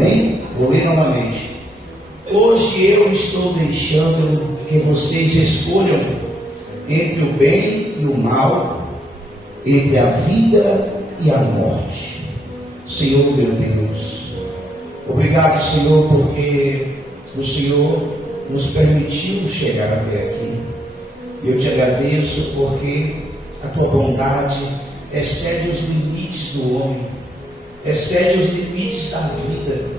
Amém? Vou ler novamente. Hoje eu estou deixando que vocês escolham entre o bem e o mal, entre a vida e a morte. Senhor meu Deus, obrigado, Senhor, porque o Senhor nos permitiu chegar até aqui. Eu te agradeço porque a tua bondade excede os limites do homem, excede os limites da vida,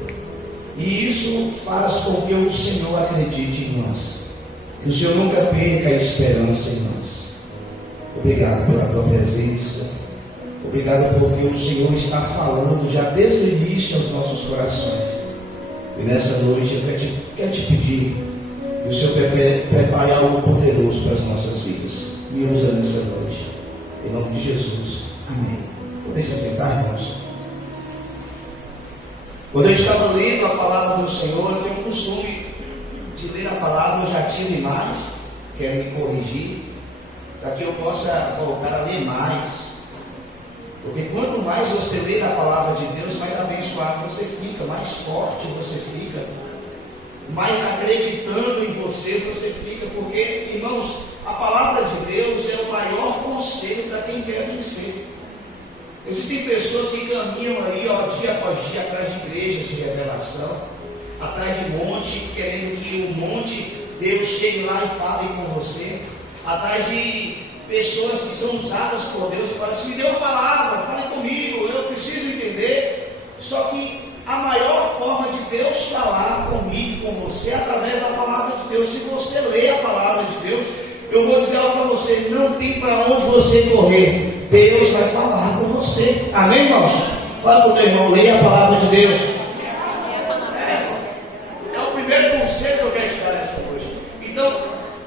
e isso faz com que o Senhor acredite em nós, que o Senhor nunca perca a esperança em nós. Obrigado pela tua presença, obrigado porque o Senhor está falando já desde o início aos nossos corações. E nessa noite eu quero te pedir que o Senhor prepare algo poderoso para as nossas vidas. Me usa nessa noite, em nome de Jesus. Amém. Podem se sentar, irmãos? Quando eu estava lendo a palavra do Senhor, eu tenho o costume de ler a palavra. Eu já tive mais, quero me corrigir, para que eu possa voltar a ler mais. Porque quanto mais você lê a palavra de Deus, mais abençoado você fica, mais forte você fica, mais acreditando em você fica. Porque, irmãos, a palavra de Deus é o maior conselho para quem quer vencer. Existem pessoas que caminham aí, dia após dia, atrás de igrejas de revelação, atrás de monte, querendo que o monte Deus chegue lá e fale com você, atrás de pessoas que são usadas por Deus e falam assim: me dê uma palavra, fale comigo, eu preciso entender. Só que a maior forma de Deus falar comigo e com você é através da palavra de Deus. Se você lê a palavra de Deus, eu vou dizer algo para você: não tem para onde você correr, Deus vai falar com você. Amém, irmãos? Fala para o teu irmão, leia a palavra de Deus. É o primeiro conselho que eu quero te dar nessa noite. Então,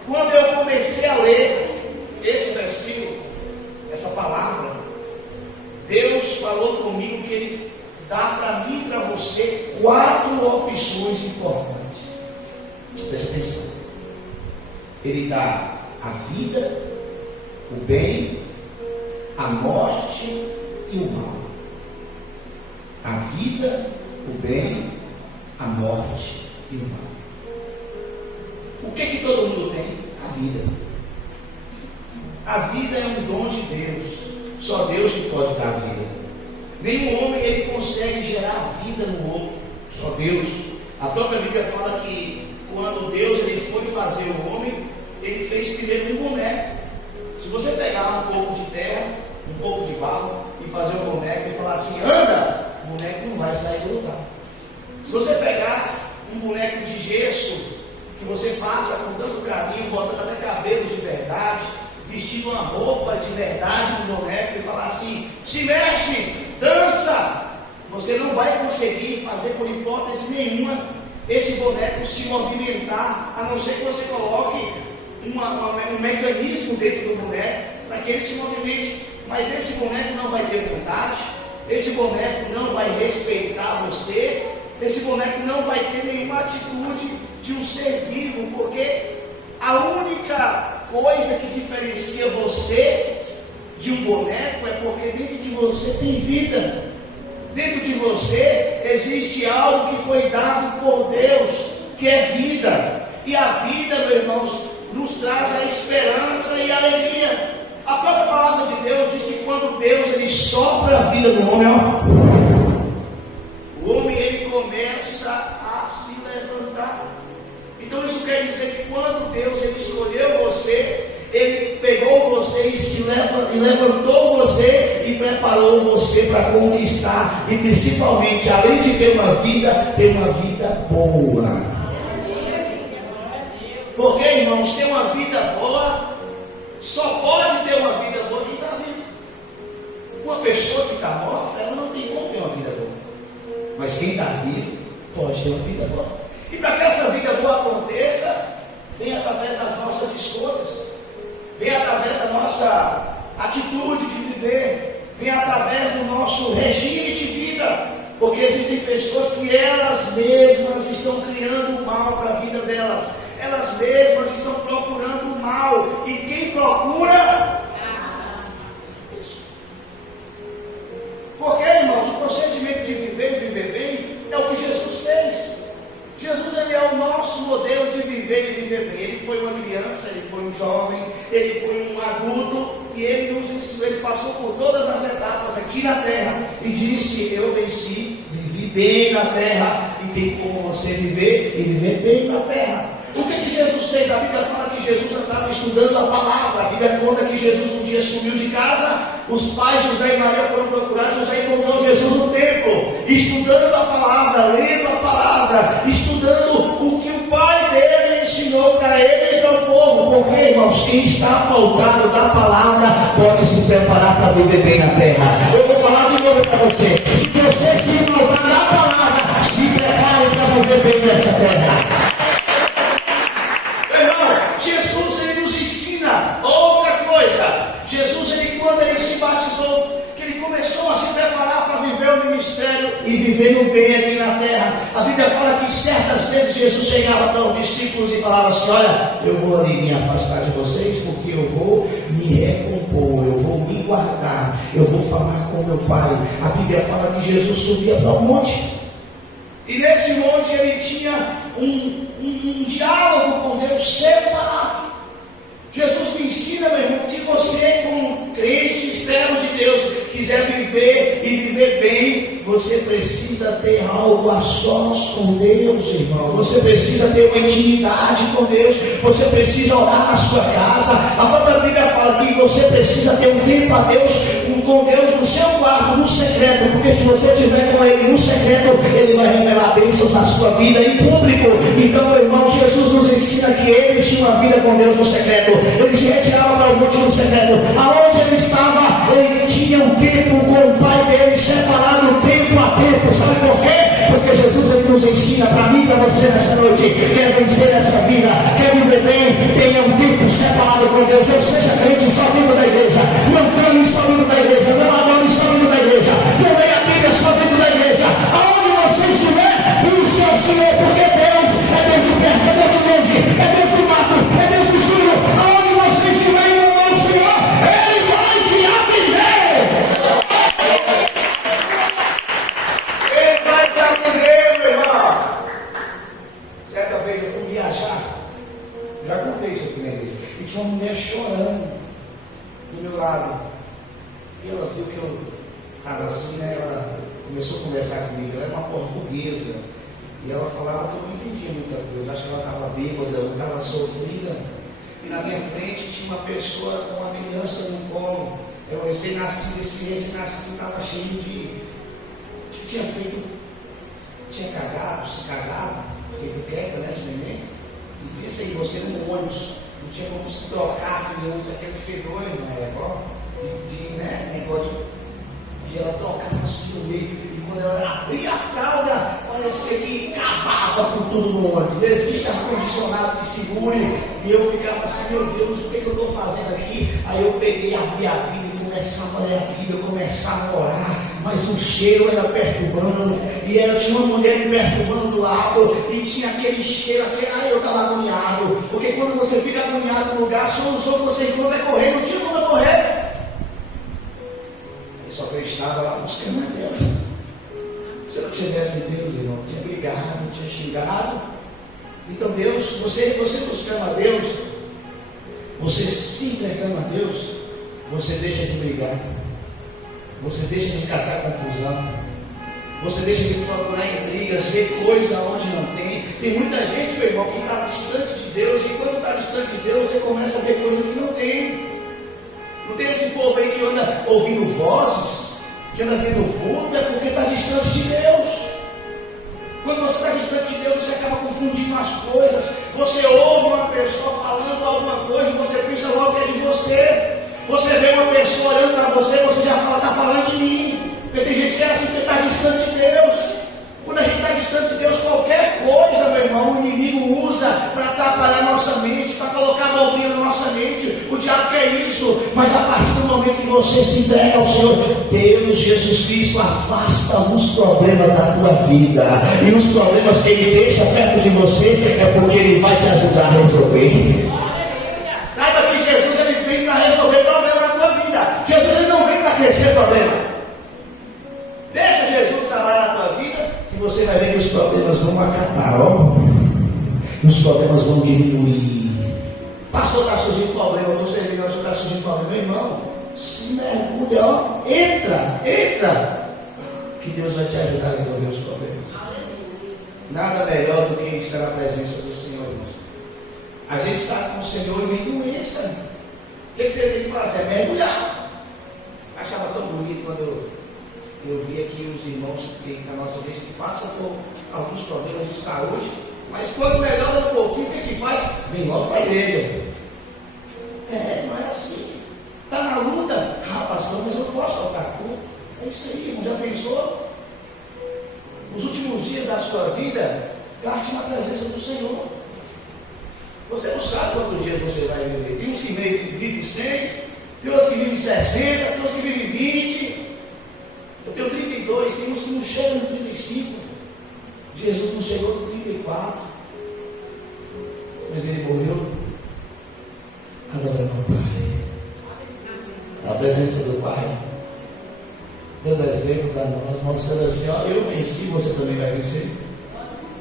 quando eu comecei a ler esse versículo, essa palavra, Deus falou comigo que Ele dá para mim e para você 4 opções importantes. Presta atenção. Ele dá a vida, o bem, a morte e o mal. A vida, o bem, a morte e o mal. O que todo mundo tem? A vida. A vida é um dom de Deus. Só Deus que pode dar a vida. Nenhum homem ele consegue gerar vida no outro. Só Deus. A própria Bíblia fala que quando Deus ele foi fazer o homem, Ele fez primeiro um boneco. Se você pegar um pouco de terra, um pouco de barro e fazer um boneco e falar assim: anda, o boneco não vai sair do lugar. Se você pegar um boneco de gesso que você faça com tanto carinho, botando até cabelos de verdade, vestindo uma roupa de verdade no boneco e falar assim: se mexe, dança, você não vai conseguir fazer por hipótese nenhuma esse boneco se movimentar, a não ser que você coloque um mecanismo dentro do boneco para que ele se movimente. Mas esse boneco não vai ter vontade, esse boneco não vai respeitar você, esse boneco não vai ter nenhuma atitude de um ser vivo, porque a única coisa que diferencia você de um boneco é porque dentro de você tem vida. Dentro de você existe algo que foi dado por Deus, que é vida. E a vida, meus irmãos, nos traz a esperança e a alegria. A própria palavra de Deus diz que quando Deus ele sopra a vida do homem, o homem ele começa a se levantar. Então isso quer dizer que quando Deus ele escolheu você, Ele pegou você e levantou você e preparou você para conquistar, e principalmente, além de ter uma vida boa. Porque, irmãos, ter uma vida boa, só pode ter uma vida boa quem está vivo. Uma pessoa que está morta, ela não tem como ter uma vida boa. Mas quem está vivo pode ter uma vida boa. E para que essa vida boa aconteça, vem através das nossas escolhas, vem através da nossa atitude de viver, vem através do nosso regime de vida. Porque existem pessoas que elas mesmas estão criando o mal para a vida delas, elas mesmas estão procurando o mal, e quem procura? Porque, irmãos, o procedimento de viver e viver bem é o que Jesus Jesus ele é o nosso modelo de viver e viver bem. Ele foi uma criança, ele foi um jovem, ele foi um adulto e ele nos ensinou, ele passou por todas as etapas aqui na terra e disse: eu venci, vivi bem na terra e tem como você viver e viver bem na terra. O que Jesus fez? A Bíblia fala que Jesus andava estudando a palavra. A Bíblia conta que Jesus um dia sumiu de casa. Os pais José e Maria foram procurar. José encontrou Jesus no templo, estudando a palavra, lendo a palavra, estudando o que o pai dele ensinou para ele e para o povo. Porque, irmãos, quem está pautado da palavra pode se preparar para viver bem na terra. Eu vou falar de novo para você. Se você se pautar da palavra, se prepare para viver bem nessa terra. Jesus ele nos ensina outra coisa. Jesus ele, quando ele se batizou, que ele começou a se preparar para viver o ministério e viver o bem aqui na terra. A Bíblia fala que certas vezes Jesus chegava para os discípulos e falava assim: olha, eu vou ali me afastar de vocês porque eu vou me recompor, eu vou me guardar, eu vou falar com meu Pai. A Bíblia fala que Jesus subia para um monte e nesse monte ele tinha um diálogo com Deus separado. Jesus me ensina, meu irmão, se você, como crente, servo de Deus, quiser viver e viver bem, você precisa ter algo a sós com Deus, irmão. Você precisa ter uma intimidade com Deus. Você precisa orar na sua casa. A própria Bíblia fala que você precisa ter um tempo a Deus, com Deus no seu quarto, no secreto. Porque se você estiver com Ele no secreto, Ele vai revelar bênçãos na sua vida em público. Então, meu irmão, Jesus nos ensina que Ele tinha uma vida com Deus no secreto. Ele se retirava para o monte no secreto. Aonde ele estava, ele tinha um tempo com o Pai dele, separado tempo a tempo. Sabe por quê? Porque Jesus ele nos ensina, para mim e para você nessa noite, quer vencer essa vida, quer viver bem, tenha um tempo separado com Deus. Não seja crente só dentro da igreja, não clame só dentro da igreja, não adore só dentro da igreja, não leia a Bíblia só dentro da igreja. Aonde você estiver, busque ao Senhor, porque Deus é Deus de perto, é Deus de longe, é Deus do mato, é Deus do sul. Aonde você estiver em nome do Senhor, Ele vai te atender. Ele vai te atender, meu irmão. Certa vez eu fui viajar, já contei isso aqui na igreja, e tinha uma mulher chorando do meu lado. E ela viu que eu estava assim, né? Ela começou a conversar comigo. Ela era uma portuguesa. E ela falava que eu não entendia muita coisa. Acho que ela estava bêbada, ela estava sofrida. E na minha frente tinha uma pessoa com uma criança no colo. Eu recém-nascido, esse recém-nascido estava cheio de. Tinha cagado, se cagado, feito queca, né, de neném. E pensei, você no ônibus, não tinha como se trocar a criança, aquele fedor, negócio de ela trocava assim no meio. E quando ela abria a fralda, parecia que acabava com tudo no ônibus. Existe ar-condicionado que segure. E eu ficava assim, meu Deus, o que eu estou fazendo aqui? Aí eu peguei, abri a Bíblia e começava a ler a Bíblia, eu começava a orar, mas o cheiro era perturbando, e tinha uma mulher me perturbando do lado, e tinha aquele cheiro, eu estava agoniado, porque quando você fica agoniado no lugar, a solução que você encontra é correr, não tinha como eu correr. Só que eu estava lá buscando a Deus. Se eu não tivesse Deus, irmão, tinha brigado, tinha xingado. Então Deus, você buscando a Deus, você se entregando a Deus, você deixa de brigar, você deixa de caçar confusão, você deixa de procurar intrigas, ver coisa onde não tem. Tem muita gente, meu irmão, que está distante de Deus, e quando está distante de Deus, você começa a ver coisa que não tem. Não tem esse povo aí que anda ouvindo vozes, que anda vendo vulto, é porque está distante de Deus. Quando você está distante de Deus, você acaba confundindo as coisas. Você ouve uma pessoa falando alguma coisa, você pensa logo que é de você. Você vê uma pessoa olhando para você, você já fala, está falando de mim. Porque tem gente que é assim, que está distante de Deus. Quando a gente está distante de Deus, qualquer coisa, meu irmão, o inimigo usa para atrapalhar a nossa mente, para colocar malbrinha na nossa mente. O diabo quer isso, mas a partir do momento que você se entrega ao Senhor, Deus, Jesus Cristo, afasta os problemas da tua vida. E os problemas que Ele deixa perto de você, é porque Ele vai te ajudar a resolver. Saiba que Jesus ele vem para resolver problema na tua vida. Jesus ele não vem para crescer problema. Deixa Jesus trabalhar na tua vida, que você vai ver que os problemas problemas vão acabar, ó. Os problemas vão diminuir. Pastor, está surgindo problema, eu não sei se está surgindo problema, meu irmão. Se mergulha, ó. Entra. Que Deus vai te ajudar a resolver os problemas. Nada melhor do que estar na presença do Senhor. A gente está com o Senhor e vem doença. O que você tem que fazer? É mergulhar. Achava tão bonito quando eu vi aqui os irmãos que na nossa igreja que passam por alguns problemas de saúde, mas quando melhora um pouquinho, o que faz? Vem logo para a igreja. Não é assim. Está na luta. Pastor, mas eu posso faltar culto. É isso aí, irmão. Já pensou? Os últimos dias da sua vida, gaste na presença do Senhor. Você não sabe quantos dias você vai viver. Tem uns que vivem 100, tem outros que vivem 60, tem outros que vivem 20. Eu tenho 32, tem uns que não chegam no 35. Jesus não chegou no 34. Mas ele morreu adorando ao Pai. Na presença do Pai. Dando exemplo para nós, mostrando assim, ó, eu venci, você também vai vencer.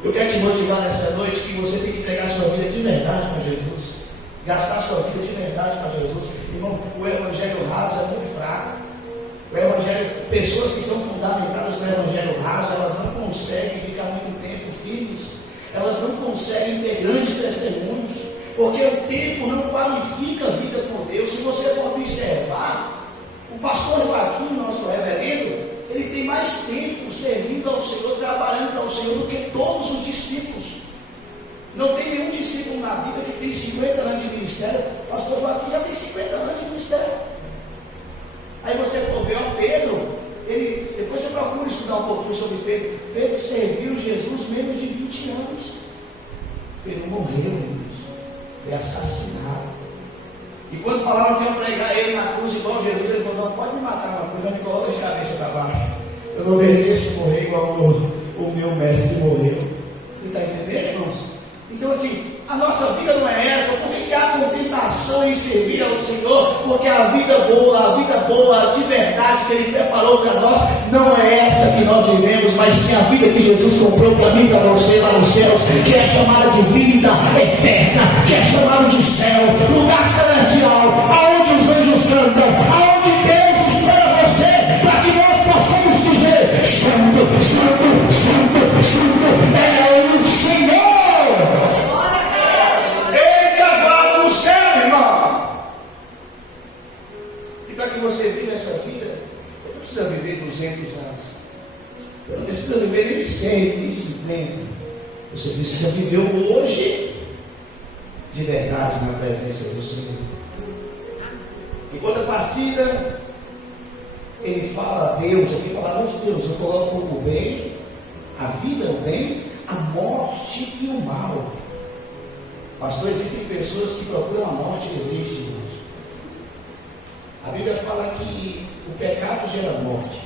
Eu quero te motivar nessa noite que você tem que entregar a sua vida de verdade para Jesus. Gastar a sua vida de verdade para Jesus. Irmão, o evangelho raso é muito fraco. O evangelho, pessoas que são fundamentadas no evangelho raso, elas não conseguem ficar muito tempo firmes. Elas não conseguem ter grandes testemunhos. Porque o tempo não qualifica a vida com Deus. Se você for observar, o pastor Joaquim, nosso reverendo, ele tem mais tempo servindo ao Senhor, trabalhando ao Senhor, do que todos os discípulos. Não tem nenhum discípulo na Bíblia que tem 50 anos de ministério. O pastor Joaquim já tem 50 anos de ministério. Aí você for ver, ó, Pedro, depois você procura estudar um pouquinho sobre Pedro. Pedro serviu Jesus menos de 20 anos. Pedro morreu, irmãos. Foi assassinado. E quando falaram que iam pregar ele na cruz igual Jesus, ele falou, não, pode me matar na cruz, não me coloca de cabeça para baixo. Eu não mereço morrer igual o meu mestre morreu. Você está entendendo, irmãos? Então assim, a nossa vida não é essa. Por que há contentação em servir ao Senhor? Porque a vida boa, de verdade, que Ele preparou para nós, não é essa que nós vivemos, mas sim a vida que Jesus comprou para mim e para você lá nos céus, que é chamada de vida eterna, que é chamada de céu, lugar celestial, aonde os anjos cantam, aonde Deus espera você, para que nós possamos dizer: Santo, Santo, Santo, Santo é o Senhor. Você vive essa vida, você não precisa viver 200 anos, você não precisa viver nem 100, nem 50, você precisa viver o hoje de verdade na presença do Senhor. Em contrapartida, ele fala a Deus, aqui a palavra de Deus, eu coloco o bem, a vida, o bem, a morte e o mal. Pastor, existem pessoas que procuram a morte, existe. A Bíblia fala que o pecado gera morte.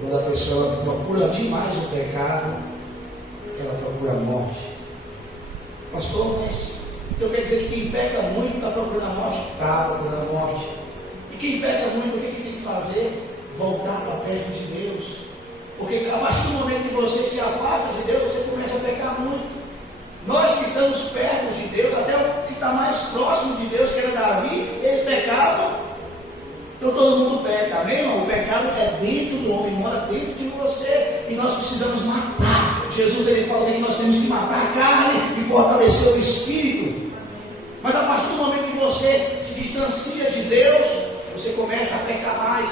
Quando a pessoa procura demais o pecado, ela procura a morte. Pastor, mas então quer dizer que quem peca muito está procurando a morte? Está procurando a morte. E quem peca muito, o que tem que fazer? Voltar para perto de Deus. Porque a partir do momento que você se afasta de Deus, você começa a pecar muito. Nós que estamos perto de Deus, até o que está mais próximo de Deus, que era Davi, ele pecava. Então todo mundo peca, amém, irmão? O pecado é dentro do homem, mora dentro de você, e nós precisamos matar. Jesus, ele falou que nós temos que matar a carne e fortalecer o espírito. Mas a partir do momento que você se distancia de Deus, você começa a pecar mais.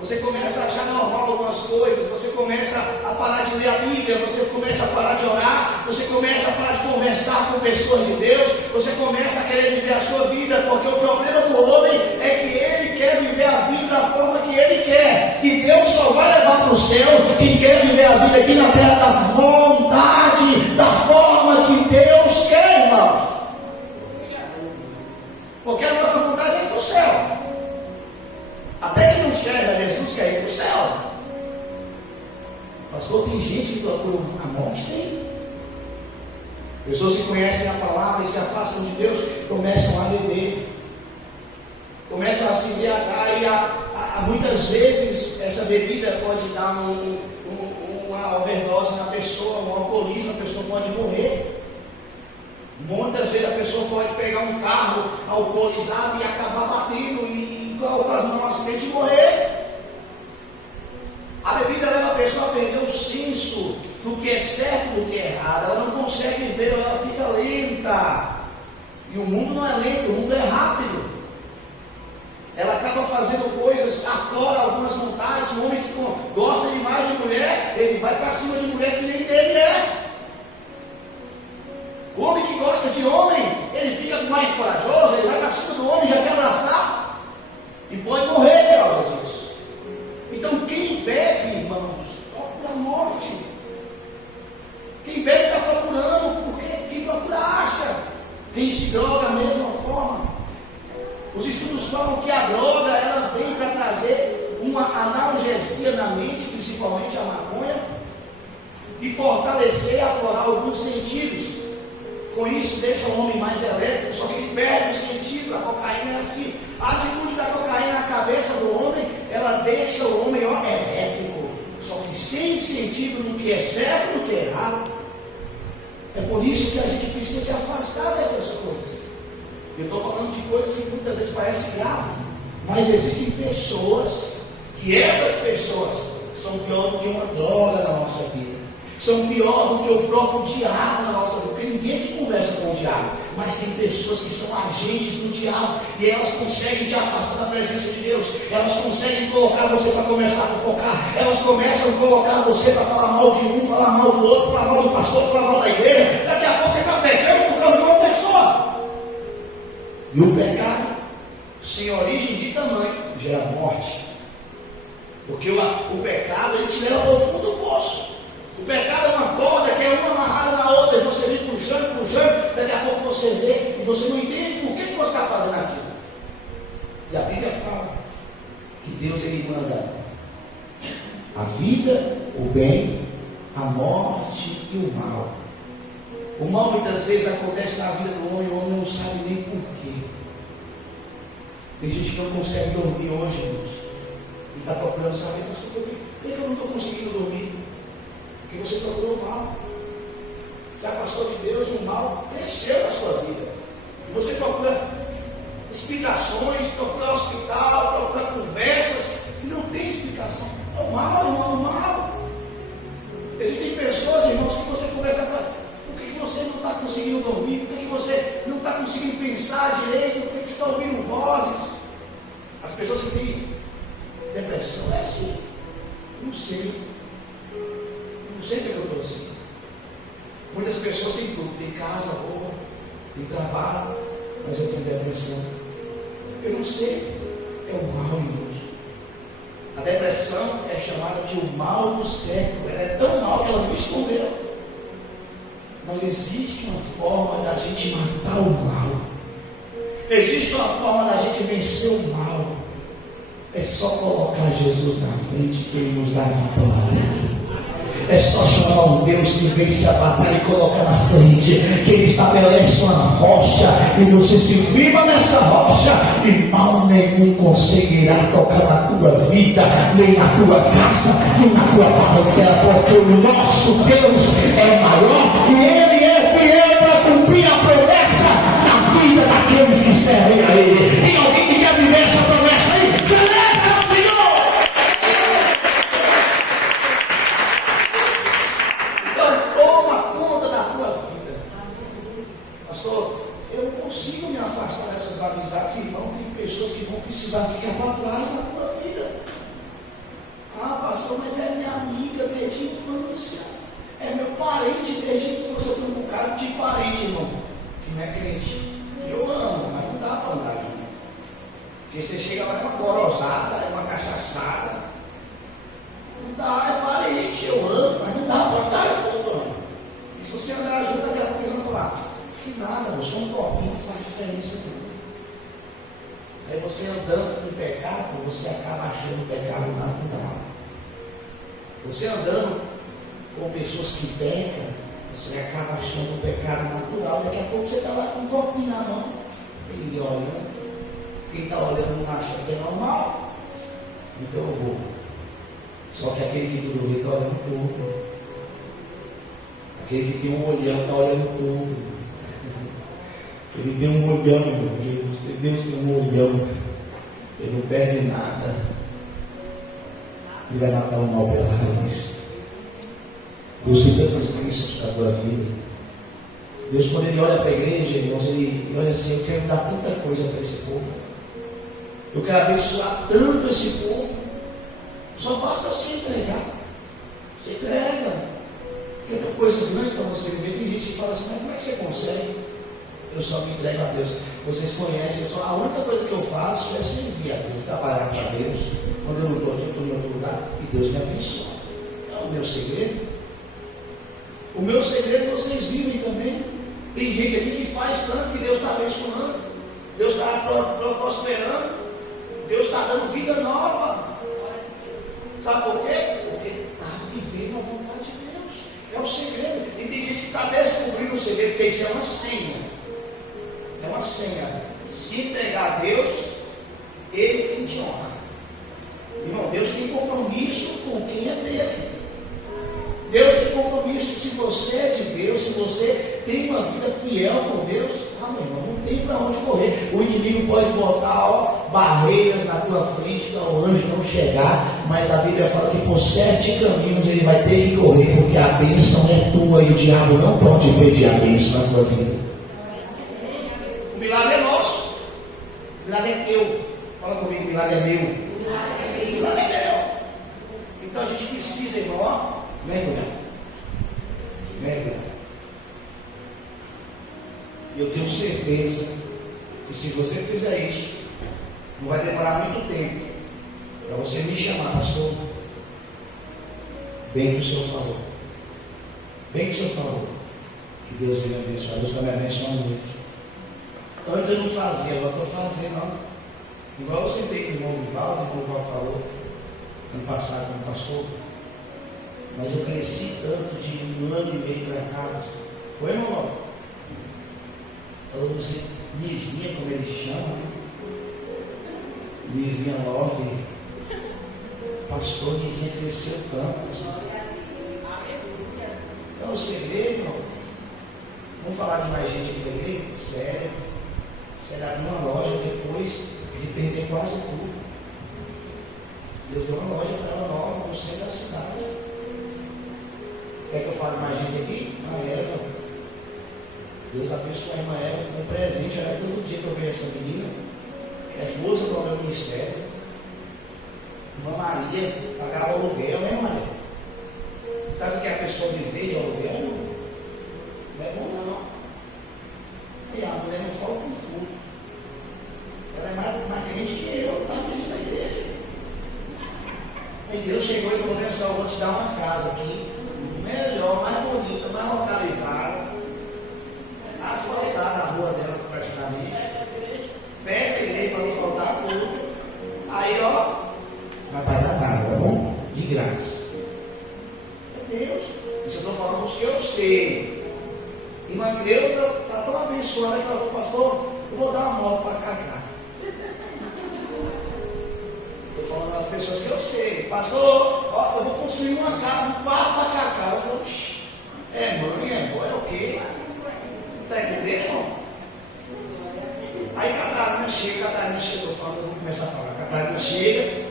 Você começa a achar normal algumas coisas, você começa a parar de ler a Bíblia, você começa a parar de orar, você começa a parar de conversar com pessoas de Deus, você começa a querer viver a sua vida, porque o problema do homem é que ele quer viver a vida da forma que ele quer, e Deus só vai levar para o céu quem quer viver a vida aqui na terra da vontade, da forma que Deus quer, irmãos. Porque a nossa vontade é ir para o céu. Até quem não serve a Jesus quer ir para o céu. Pastor, tem gente que procura a morte? Tem. Pessoas que conhecem a palavra e se afastam de Deus, começam a beber, começam a se embriagar, e muitas vezes essa bebida pode dar uma overdose na pessoa. pessoa, um alcoolismo, a pessoa pode morrer. Muitas vezes a pessoa pode pegar um carro alcoolizado e acabar batendo e ocasionar um acidente e morrer. A bebida leva a pessoa a perder o senso do que é certo e do que é errado. Ela não consegue ver, ela fica lenta. E o mundo não é lento, o mundo é rápido. Ela acaba fazendo coisas, aflora algumas vontades. Um homem que gosta demais de mulher, ele vai para cima de mulher que nem dele é. O homem que gosta de homem, ele fica mais corajoso, ele vai para cima do homem, já quer abraçar. E pode morrer por causa disso. Então quem bebe, irmãos, procura a morte. Quem bebe está procurando, porque quem procura acha. Quem se droga da mesma forma. Os estudos falam que a droga, ela vem para trazer uma analgesia na mente, principalmente a maconha, e fortalecer e aflorar alguns sentidos. Com isso deixa o homem mais elétrico, só que ele perde o sentido. A cocaína é assim. A atitude da cocaína na cabeça do homem, ela deixa o homem elétrico, só que sem sentido no que é certo e no que é errado. É por isso que a gente precisa se afastar dessas coisas. Eu estou falando de coisas que muitas vezes parecem graves, mas existem pessoas que essas pessoas são pior do que uma droga na nossa vida. São pior do que o próprio diabo na nossa vida. Porque ninguém que conversa com o diabo, mas tem pessoas que são agentes do diabo e elas conseguem te afastar da presença de Deus. Elas conseguem colocar você para começar a fofocar. Elas começam a colocar você para falar mal de um, falar mal do outro, falar mal do pastor, falar mal da igreja. Daqui a pouco você está pecando por causa de uma pessoa. E o pecado, sem origem de tamanho, gera morte. Porque o pecado, ele te leva ao fundo do poço. O pecado é uma corda que é uma amarrada na outra, e você vem puxando, daqui a pouco você vê, e você não entende por que você está fazendo aquilo. E a Bíblia fala que Deus, ele manda a vida, o bem, a morte e o mal. O mal muitas vezes acontece na vida do homem, e o homem não sabe nem porquê. Tem gente que não consegue dormir hoje, irmãos, e está procurando saber, por que eu não estou conseguindo dormir? Porque você procurou o mal, se afastou de Deus, e o mal cresceu na sua vida. E você procura explicações, procura hospital, procura conversas, e não tem explicação. É o mal, irmão, é o mal. Existem pessoas, irmãos, que você conversa para. Por que você não está conseguindo dormir? Por que você não está conseguindo pensar direito? Por que você está ouvindo vozes? As pessoas que têm depressão é assim. Não sei. Não sei porque eu estou assim. Muitas pessoas têm tudo, tem casa boa, tem trabalho, mas eu tenho depressão. Eu não sei. É o mal, irmãos. A depressão é chamada de o mal do século. Ela é tão mal que ela não escondeu. Mas existe uma forma da gente matar o mal. Existe uma forma da gente vencer o mal. É só colocar Jesus na frente que Ele nos dá a vitória. É só chamar um Deus que vence a batalha e colocar na frente, que Ele estabelece uma rocha e você se firma nessa rocha e mal nenhum conseguirá tocar na tua vida, nem na tua casa, nem na tua parentela, porque o nosso Deus é maior e Ele é fiel para cumprir a promessa na vida daqueles que servem a Ele. Tem alguém que quer viver essa promessa aí? Celebra o Senhor! Eu não consigo me afastar dessas amizades, irmão. Tem pessoas que vão precisar ficar para trás na tua vida. Ah, pastor, mas é minha amiga desde a infância, é meu parente desde a infância. Eu tenho um bocado de parente, irmão, que não é crente. Eu amo, mas não dá para andar junto. Porque você chega lá, é uma gorosada, é uma cachaçada. Não dá, é parente, eu amo, mas não dá para andar junto, irmão. E se você andar junto, daqui a pouco eles vão falar: que nada, eu sou um copinho que faz diferença tudo. Aí você andando com o pecado, você acaba achando o pecado natural. Você andando com pessoas que pecam, você acaba achando o pecado natural. Daqui a pouco você está lá com um copinho na mão, ele olhando. Quem está olhando não acha que é normal, então eu vou. Só que aquele que tudo vê está olhando tudo. Aquele que tem um olhão está olhando tudo. Ele tem um olhão, meu Jesus. Deus tem um olhão. Ele não perde nada. Ele vai matar o mal pela raiz. Deus tem tantas bênçãos para a tua vida. Deus, quando Ele olha para a igreja, irmãos, Ele olha assim: eu quero dar tanta coisa para esse povo. Eu quero abençoar tanto esse povo. Só basta se entregar. Se entrega. Eu tenho coisas grandes para você viver. Tem gente que fala assim: mas como é que você consegue? Eu só me entrego a Deus. Vocês conhecem, a única coisa que eu faço é servir a Deus, trabalhar para Deus. Quando eu não estou aqui, eu estou em outro lugar e Deus me abençoa. É o meu segredo. O meu segredo vocês vivem também. Tem gente aqui que faz tanto que Deus está abençoando, Deus está prosperando, Deus está dando vida nova. Sabe por quê? Porque está vivendo a vontade de Deus. É o segredo. E tem gente que está descobrindo o segredo, porque isso é uma senha. É uma senha. Se entregar a Deus, Ele tem que honrar. Irmão, Deus tem compromisso com quem é dele. Deus tem compromisso. Se você é de Deus, se você tem uma vida fiel com Deus, meu irmão, não tem para onde correr. O inimigo pode botar barreiras na tua frente para o anjo não chegar, mas a Bíblia fala que por 7 caminhos ele vai ter que correr, porque a bênção é tua e o diabo não pode impedir a bênção na tua vida. O milagre é nosso, o milagre é teu. Fala comigo: o milagre é meu. O milagre é meu. Então a gente precisa, irmão, mergulhar. E eu tenho certeza que se você fizer isso, não vai demorar muito tempo para você me chamar: pastor, bem do seu favor. Bem do seu favor. Que Deus venha abençoar. Deus vai me abençoar muito. Antes eu não fazia, agora estou fazendo, não. Igual eu sentei com o irmão Vivaldo, o irmão Vivaldo falou ano passado como pastor. Mas eu cresci tanto de 1 ano e meio para cá. Foi, irmão? Falou você, Nizinha, como ele chama, Nizinha Love. Pastor Nizinha cresceu tanto. Então o segredo, irmão, vamos falar de mais gente aqui da igreja? Sério. Será uma loja depois de perder quase tudo. Deus deu uma loja para ela nova no centro da cidade. Quer que eu fale mais gente aqui? A Eva. Deus abençoe a irmã Eva com um presente. Olha, todo dia que eu vejo essa menina, é força para o meu ministério. Irmã Maria pagava aluguel, né, Maria? Sabe o que é a pessoa viver de aluguel? Não é bom, não. E a mulher não fala com tudo. Ela é mais crente que eu, está aqui na igreja. Aí Deus chegou e falou: pessoal, eu vou te dar uma casa aqui, melhor, mais bonita, mais localizada, asfaltada a rua dela praticamente, perto da igreja para não faltar tudo. Aí, ó, vai pagar nada, tá bom? De graça. É Deus. Isso eu estou falando dos que eu sei. Irmã Deus está tão abençoada que ela falou: pastor, eu vou dar uma moto para Cacá. Estou falando das pessoas que eu sei. Pastor, ó, eu vou construir uma casa, um quarto para Cacá. Eu falo: é mãe, é avó, é o quê? Está entendendo, irmão? Aí Catarina chega, eu falo, eu vou começar a falar. Catarina chega,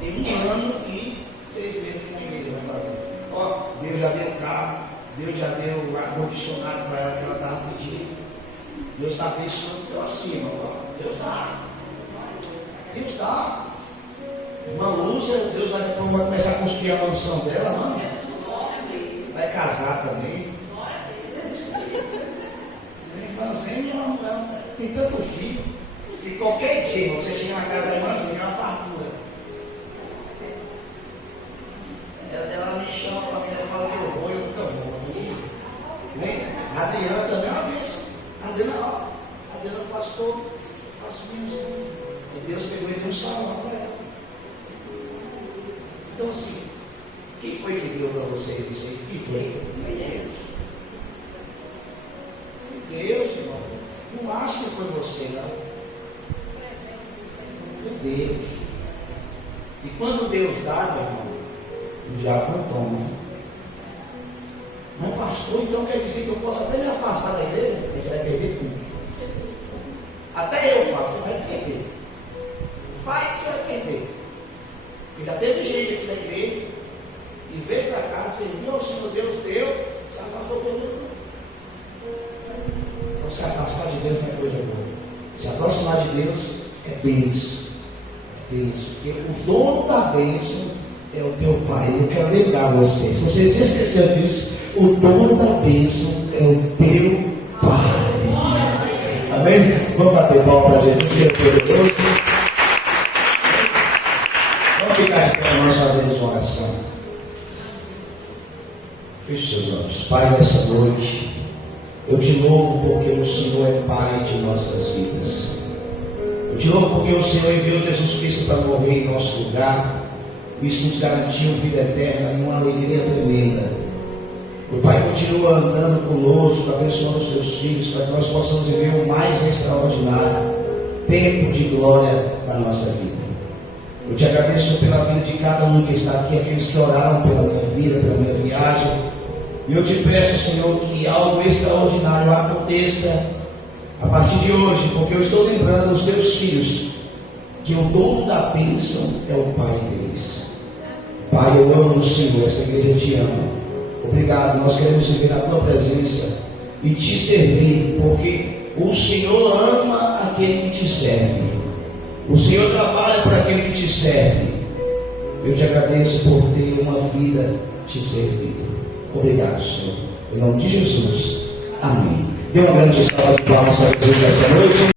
tem 1 ano e 6 meses que na igreja vai fazer. Ó, Deus já deu o carro, Deus já deu o ar-condicionado para ela que ela estava pedindo. Deus está abençoando pela cima, ó. Deus dá. Deus dá. Irmã Lúcia, Deus vai começar a construir a mansão dela, mano. Vai casar também. Irmãzinha, tem tanto filho, que qualquer dia você chega na casa da irmãzinha, é uma fartura. Ela me chama para mim, ela fala que eu vou, eu nunca vou. A Adriana também é uma bênção. A Adriana é pastor, eu faço mesmo. E Deus pegou e deu um salão para ela. Então assim, quem foi que deu para vocês isso aí? Quem foi? Deus, irmão. Não acho que foi você, não. Foi Deus. E quando Deus dá, meu irmão, o diabo não toma. Não pastor, então quer dizer que eu posso até me afastar da igreja, mas você vai perder tudo. Até eu falo, você vai perder. Vai que você vai perder. Porque já teve gente aqui da igreja e veio para cá, serviu ao Senhor Deus, deu, se afastou de Deus. Então se afastar de Deus não é coisa boa. Se aproximar de Deus é bênção. É bênção. Porque o dono da bênção é o teu Pai. Eu quero lembrar vocês. Se vocês esqueceram disso, o dono da bênção é o teu Pai. Amém? Vamos bater palma para Jesus. Vamos ficar de pé, nós fazemos uma oração. Feche seus olhos. Pai, nessa noite, eu te louvo porque o Senhor é Pai de nossas vidas. Eu te louvo porque o Senhor enviou Jesus Cristo para morrer em nosso lugar. Isso nos garantiu vida eterna e uma alegria tremenda. O Pai continua andando conosco, abençoando os teus filhos, para que nós possamos viver o mais extraordinário tempo de glória da nossa vida. Eu te agradeço pela vida de cada um que está aqui, aqueles que oraram pela minha vida, pela minha viagem. E eu te peço, Senhor, que algo extraordinário aconteça a partir de hoje, porque eu estou lembrando os teus filhos que o dono da bênção é o Pai deles. Pai, eu amo o Senhor, essa igreja te ama. Obrigado, nós queremos viver na tua presença e te servir, porque o Senhor ama aquele que te serve. O Senhor trabalha por aquele que te serve. Eu te agradeço por ter uma vida te servindo. Obrigado, Senhor. Em nome de Jesus. Amém. Dê uma grande salva de palmas para Jesus essa noite.